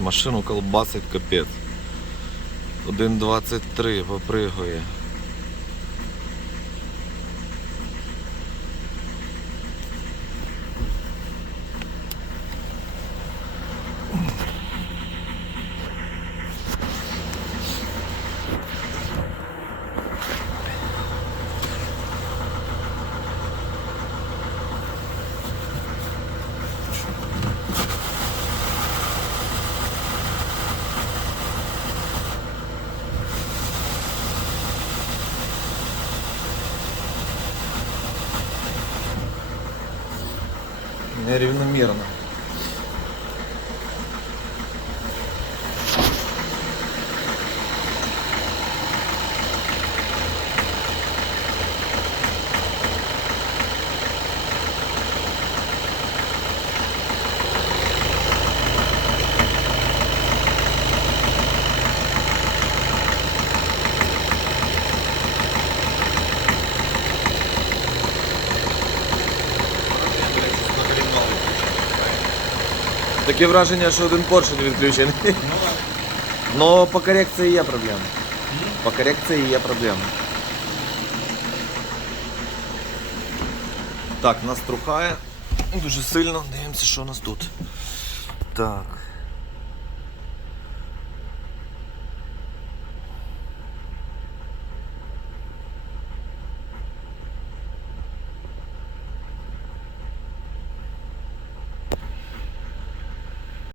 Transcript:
Машину колбасить капець. 1,23 попригує. Нерівномірно. Таке враження, що один поршень відключений. Но по корекції є проблеми. По корекції є проблеми. Так, нас трухає дуже сильно. Дивимося, що у нас тут. Так.